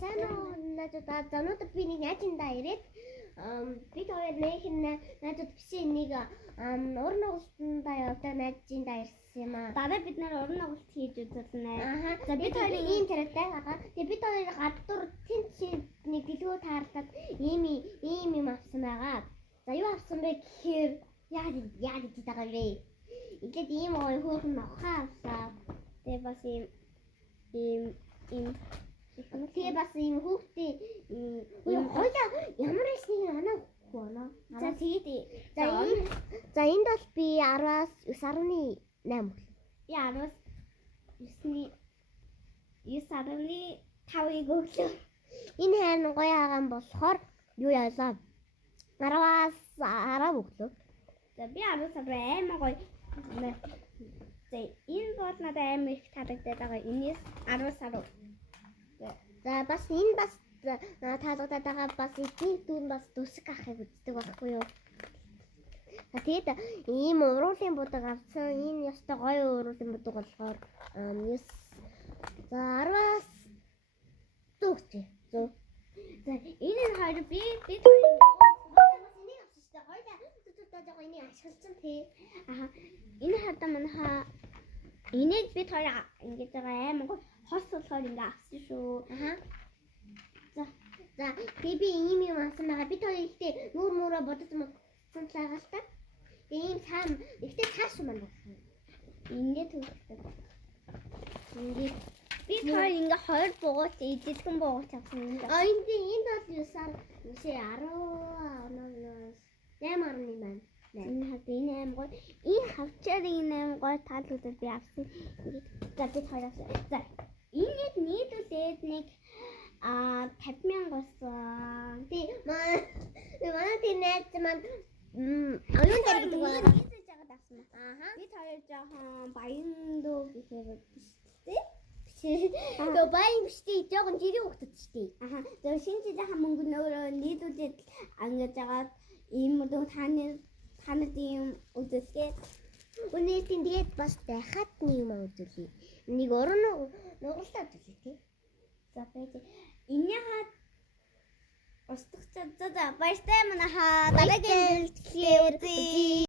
сайн уу найзуудаа. За өнөөдөр би нэг найзандаа ирээд бид хоёр найзууд бишээ нэг уран нугалтандаа явдаа найзандаа ирсэн юм аа. Дараа бид нар уран нугалт хийж үзүүлнэ. За бид хоёрын ийм тариатай байгаа. Тэгээ бид хоёр гадуур тэнц нэг дэлгүүр таарлаад ийм юм авсан байгаа. За юу авсан бэ гэхээр яа гэж байгаа вэ? Ингээд ийм гоё хөөрхөн нохоо авсан. Тэгээ бас ийм тэгээ бас ийм хүүхдээ хоёлаа ямар эснийг анаа өгөхгүй байна. За тэгээд за энд бол би 10-аас 9.8 өглөө. би 10-аас 9.5-ыг өглөө. Энэ хайр гоё хагаан болохоор юу яалаа? 10-аас 10 өглөө. За би 10-аас 10 аймаа гоё. За энэ бол надад аймаа их таалагдаад байгаа. Энээс 10-аас 10. За бас энэ бас таалагдаад байгаа бас эдний дүүн бас дүсэг ахыг үздэг байхгүй юу? За тэгээд ийм уруулын будаг авсан. Энэ ёстой гоё уруулын будаг болохоор 9 за 10-аас зүгчээ. Зүг. За энэ хоёр би энийг авсан шүү дээ. Хоёлаа зүгтээ жоо энийг ашигласан тий. Энэ хадаа манайхаа энийг бид хоёр ингэж байгаа аймаг хос болохоор ингэ авсан шүү. За би ийм юм авсан байгаа. Бид хоёр ихтэй нүүр бодож модсон цагаал та. Ийм цаам ихтэй цааш юм байна. Ингээд төгсдөг. Ингээд бид хоёр ингээ хоёр буугач идэдхэн буугач авсан юм да. Энд бол 8.1 байна. Энэ хад энэ аймаг энэ хавчаар энэ аймаг таалагдаад би авсан. За бид хоёр авсан. За энэний нийлүүлээд нэг 50,000 болсон. Тий манай тийм найз маань оюун дээр гэдэг байна. Хийж жагаад авсан. Бид хоёр жоохон баян дөө гэхээр тийм. Тэгээ баян биштэй жоохон жирийн хөвгдөд штий. Тэгээ шинэ жилийн мөнгө нөөрөө нийлүүлээд ангаж жагаад ийм мөнгө танад ийм үзүүлээ. Үнээр тийм тэгээд бас дахиад нэг юм үзүүлээ. Нэг уран нугалтаа үзүүлээ тий. За байж энийхээ устгах за баяртай манайхаа дараагийн үйлчлэгээр үзье.